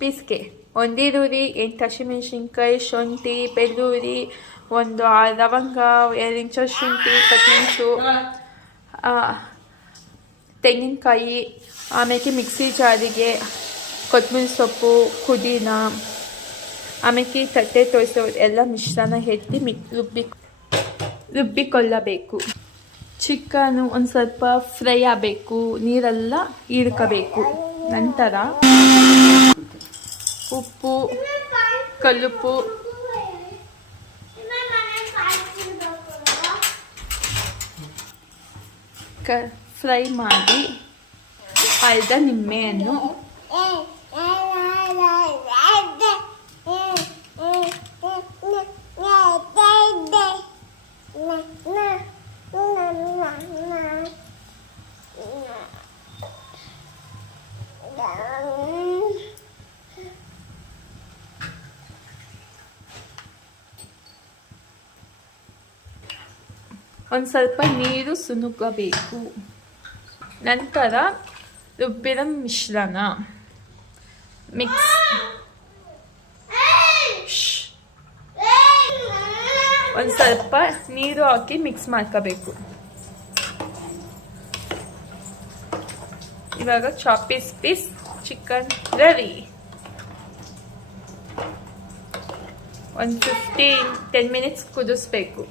ಪೀಸ್ಗೆ 1 ಈರುಳ್ಳಿ, 8 ಹಸಿಮೆಣಸಿನ್ಕಾಯಿ, ಶುಂಠಿ, ಬೆಳ್ಳುಳ್ಳಿ, 1 ಲವಂಗ, 2 ಇಂಚು ಶುಂಠಿ, ಪచ్చిಮೆಣಸು, ತೆಂಗಿನಕಾಯಿ, ಆಮೇಲೆ ಮಿಕ್ಸಿ ಜಾರಿಗೆ ಕೊತ್ತಂಬರಿ ಸೊಪ್ಪು, ಪುದೀನ, ಆಮೇಲೆ ತಟ್ಟೆ ತೋರಿಸೋ ಎಲ್ಲ ಮಿಶ್ರಣ ಎತ್ತಿ ರುಬ್ಬಿಕೊಳ್ಳಬೇಕು. ಚಿಕನು ಒಂದು ಸ್ವಲ್ಪ ಫ್ರೈ ಆಗಬೇಕು, ನೀರೆಲ್ಲ ಹೀರ್ಕೋಬೇಕು. ನಂತರ ಉಪ್ಪು, ಕಲ್ಲುಪ್ಪು, ಫ್ರೈ ಮಾಡಿ ಅರ್ಧ ನಿಂಬೆಹಣ್ಣು, ಒಂದು ಸ್ವಲ್ಪ ನೀರು ಸುನುಗಬೇಕು. ನಂತರ ರುಬ್ಬಿದ ಮಿಶ್ರಣ ಒಂದು ಸ್ವಲ್ಪ ನೀರು ಹಾಕಿ ಮಿಕ್ಸ್ ಮಾಡ್ಕೋಬೇಕು. ಇವಾಗ ಪೀಸ್ ಚಿಕನ್ ರೆಡಿ. 10 ಮಿನಿಟ್ಸ್ ಕುದಿಸ್ಬೇಕು.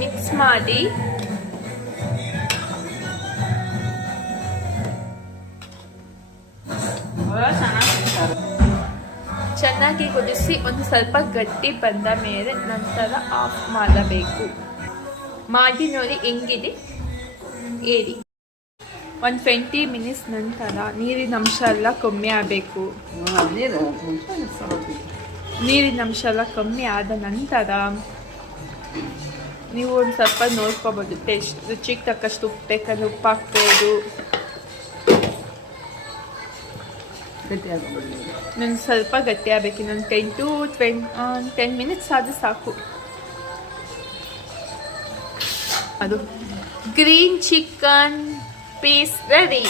ಮಿಕ್ಸ್ ಮಾಡಿ ಚೆನ್ನಾಗಿ ಕುದಿಸಿ ಒಂದು ಸ್ವಲ್ಪ ಗಟ್ಟಿ ಬಂದ ಮೇಲೆ ನಂತರ ಆಫ್ ಮಾಡಬೇಕು. ಮಾಡಿ ನೋಡಿ ಹೆಂಗಿದೆ ಹೇಳಿ. 20 ಮಿನಿಟ್ಸ್ ನಂತರ ನೀರಿನ ಅಂಶ ಎಲ್ಲ ಕಮ್ಮಿ ಆಗಬೇಕು. ನೀರಿನ ಅಂಶ ಎಲ್ಲ ಕಮ್ಮಿ ಆದ ನಂತರ ನೀವು ಒಂದು ಸ್ವಲ್ಪ ನೋಡ್ಕೋಬೋದು. ಟೇಸ್ಟ್ ರುಚಿಗೆ ತಕ್ಕಷ್ಟು ಉಪ್ಪು ಬೇಕಂದ್ರೆ ಉಪ್ಪು ಹಾಕ್ಬೋದು. ನಾನು ಸ್ವಲ್ಪ ಗಟ್ಟಿ ಆಗಬೇಕು. ಇನ್ನೊಂದು 10 ಮಿನಿಟ್ಸ್ ಆದರೂ ಸಾಕು. ಅದು green chicken piece ready.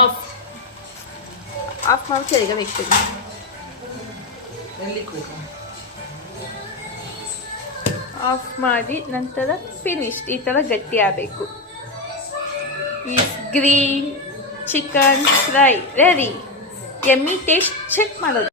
Off ಮಾಡಿ ಕೆಳಗೆ ಇಡ್ತೀನಿ. ಆಫ್ ಮಾಡಿ ನಂತರ ಫಿನಿಶ್ಡ್. ಈ ಥರ ಗಟ್ಟಿ ಆಗಬೇಕು. ಈ green chicken fry ready. Yummy taste check ಮಾಡೋದು.